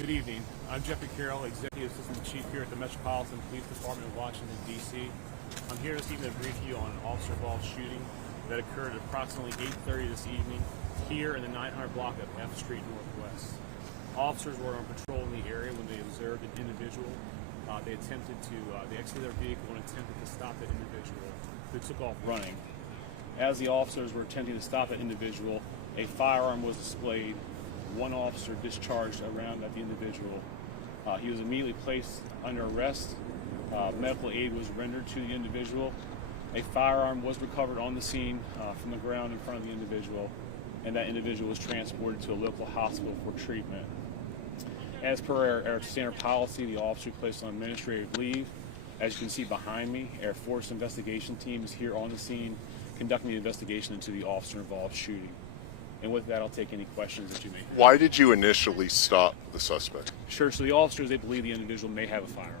Good evening. I'm Jeffery Carroll, Executive Assistant Chief here at the Metropolitan Police Department of Washington, D.C. I'm here this evening to brief you on an officer-involved shooting that occurred at approximately 8:30 this evening here in the 900 block of F Street Northwest. Officers were on patrol in the area when they observed an individual. They exited their vehicle and attempted to stop that individual, who took off running. As the officers were attempting to stop that individual, a firearm was displayed. One officer discharged a round at the individual. He was immediately placed under arrest. Medical aid was rendered to the individual. A firearm was recovered on the scene from the ground in front of the individual, and that individual was transported to a local hospital for treatment. As per our standard policy, the officer placed on administrative leave. As you can see behind me, our force investigation team is here on the scene conducting the investigation into the officer-involved shooting. And with that, I'll take any questions that you may have. Why did you initially stop the suspect? Sure. So the officers, they believe the individual may have a firearm.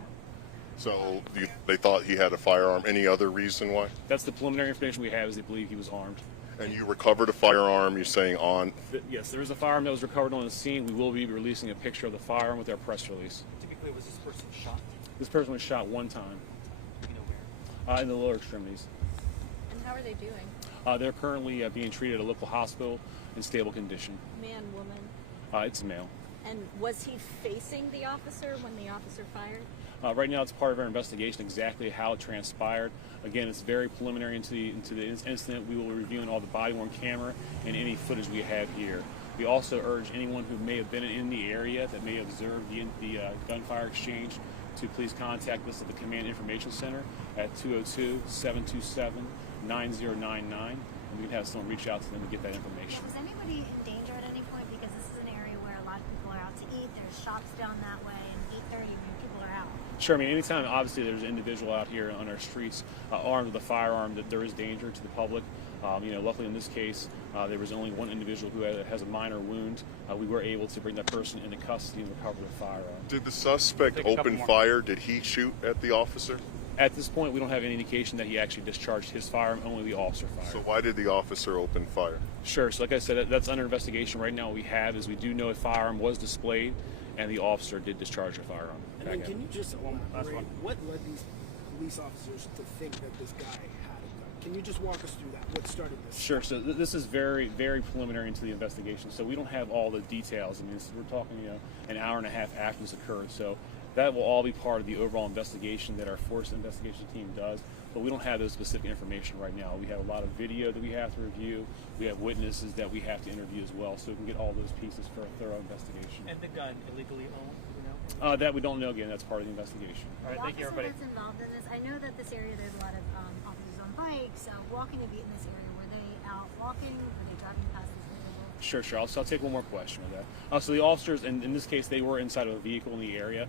So they thought he had a firearm. Any other reason why? That's the preliminary information we have, is they believe he was armed. And you recovered a firearm, you're saying on? Yes, there is a firearm that was recovered on the scene. We will be releasing a picture of the firearm with our press release. Typically, was this person shot? This person was shot one time. Do you know where? In the lower extremities. And how are they doing? They're currently being treated at a local hospital in stable condition. Man, woman? It's a male. And was he facing the officer when the officer fired? Right now, it's part of our investigation exactly how it transpired. Again, it's very preliminary into the incident. We will be reviewing all the body-worn camera and any footage we have here. We also urge anyone who may have been in the area that may have observed the gunfire exchange to please contact us at the Command Information Center at 202-727-9099. And we can have someone reach out to them to get that information. Was anybody in danger at any point? Because this is an area where a lot of people are out to eat. There's shops down that way, and 8:30 when people are out. Sure. I mean, anytime, obviously, there's an individual out here on our streets armed with a firearm, that there is danger to the public. Luckily in this case, there was only one individual who has a minor wound. We were able to bring that person into custody and recover the firearm. Did the suspect open fire? Did he shoot at the officer? At this point, we don't have any indication that he actually discharged his firearm. Only the officer fired. So why did the officer open fire? Sure. So like I said, that's under investigation right now. What we have is we do know a firearm was displayed, and the officer did discharge a firearm. And then can you just elaborate what led these police officers to think that this guy had a gun? Can you just walk us through that? What started this? Sure. So this is very, very preliminary into the investigation. So we don't have all the details. I mean, we're talking, an hour and a half after this occurred. So that will all be part of the overall investigation that our force investigation team does. But we don't have those specific information right now. We have a lot of video that we have to review. We have witnesses that we have to interview as well, so we can get all those pieces for a thorough investigation. And the gun illegally owned, you know? That we don't know. Again, that's part of the investigation. All right, thank you, everybody. That's involved in this. I know that this area there's a lot of officers on bikes, walking a beat in this area. Were they out walking? Were they driving past this vehicle? Sure. I'll take one more question on that. So the officers, in this case, they were inside of a vehicle in the area.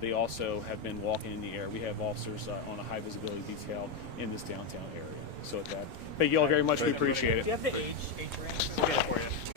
They also have been walking in the air. We have officers on a high visibility detail in this downtown area. So with that, thank you all very much. We appreciate it. Do you have the age range? We'll get it for you.